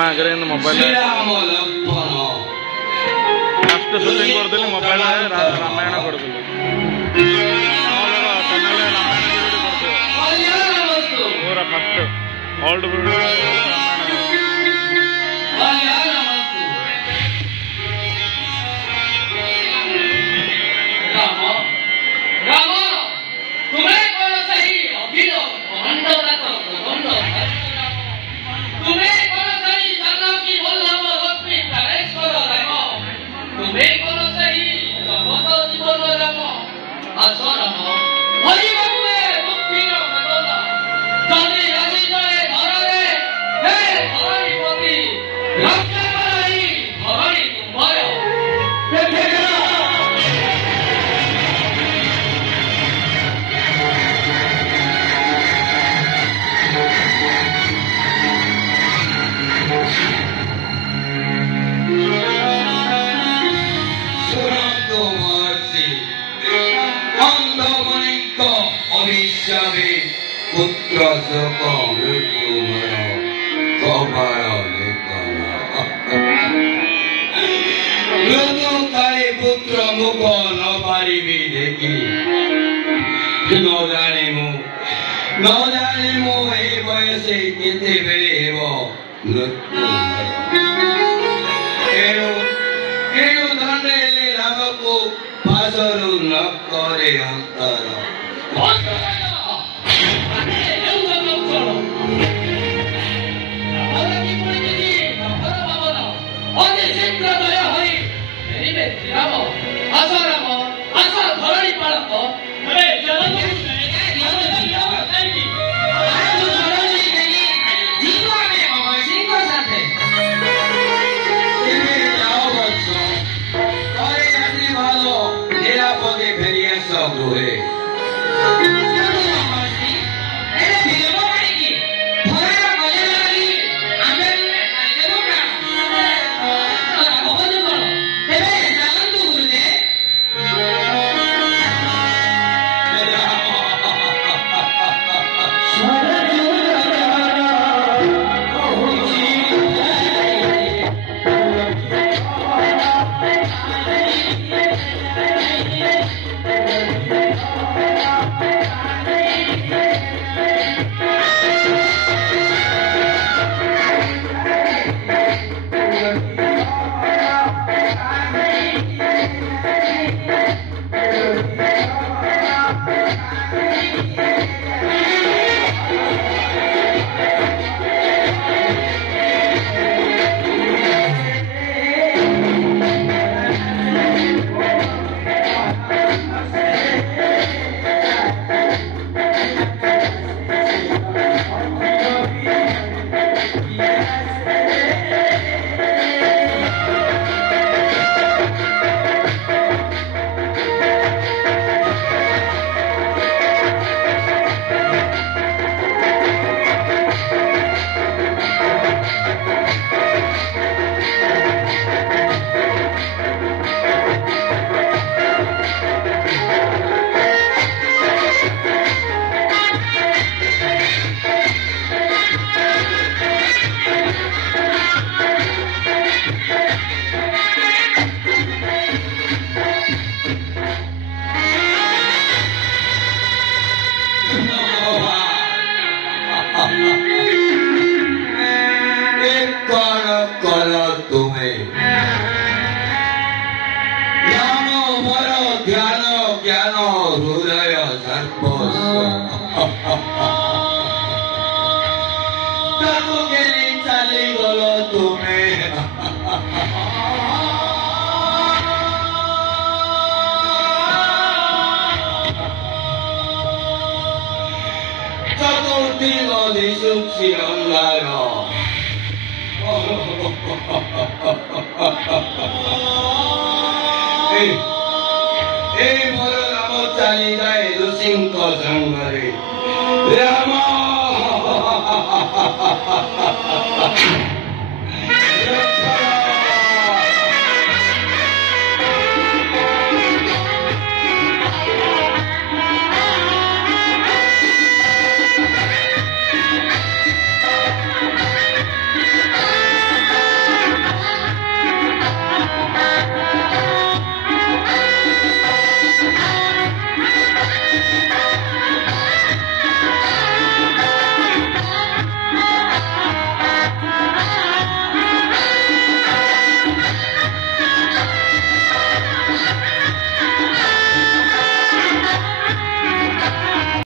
ଆମ ଆଗରେ mobile first shooting କରିଦେଲି ମୋବାଇଲରେ ରାମାୟଣ କରିଦେଲି पूरा फर्स्ट ओल्ड तुम्हें कौन सही अभिनव अखंडता प्रबंध तुम्हें कौन सही जानकी वल्लभ लक्ष्मी प्राणेश्वर राम तुम्हें कौन सही जगत जीवन राम आसराम हरि बाबुए मुक्तिर मदना जदि आदि जय धररे हे धरणीपति रक्षा कराई धरणी तुम्हार पुत्र शोक मृत्यु मर कपाल मृत्यु काले पुत्र मुख न पारिबी देखी न जाने मु ए बयसे केते बेले हेब मृत्यु एणु दंडेले रामको पासरु न करे अंतर राम